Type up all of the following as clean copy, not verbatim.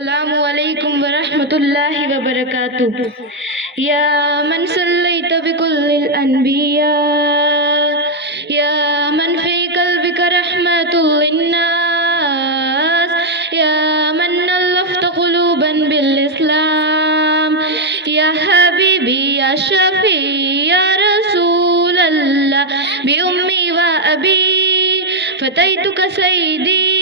السلام عليكم ورحمة الله وبركاته. يا من صليت بكل الأنبياء، يا من في قلبك رحمة للناس، يا من ألفت قلوبا بالإسلام، يا حبيبي يا شفيع يا رسول الله، بأمي وأبي فتيتك سيدي،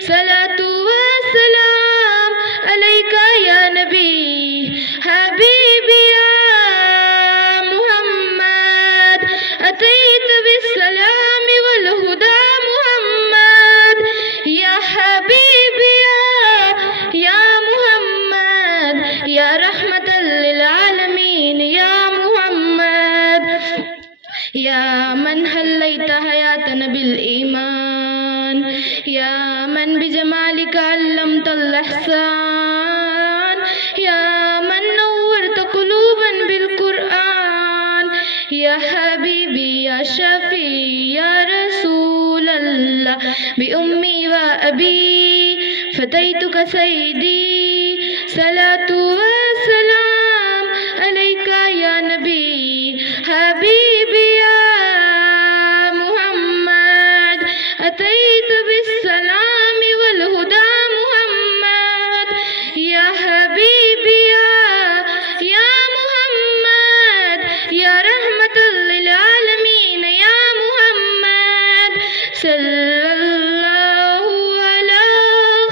صلاة والسلام عليك يا نبي حبيبي يا محمد، أتيت بالسلام والهدى محمد، يا حبيبي يا محمد، يا رحمة للعالمين يا محمد، يا من حليت حياتنا بالإيمان، يا من بجمالك علمت الإحسان، يا من نورت قلوبا بالقرآن، يا حبيبي يا شفيع يا رسول الله، بأمي وأبي فتيتك سيدي، صلاة والسلام عليك يا نبي حبيبي يا محمد، أتيت بالسلام والهدى محمد، يا حبيبي يا محمد، يا رحمة للعالمين يا محمد، صلى الله على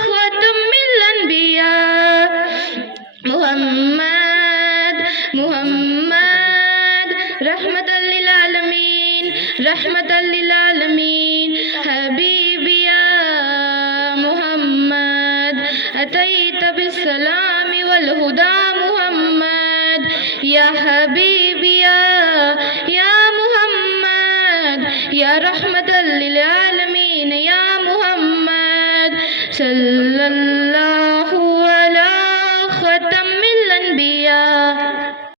خاتم الأنبياء محمد رحمة للعالمين، رحمة للعالمين، حبيبي يا محمد، أتيت بالسلام والهدى محمد، يا حبيبي يا محمد، يا رحمة للعالمين يا محمد، صلى الله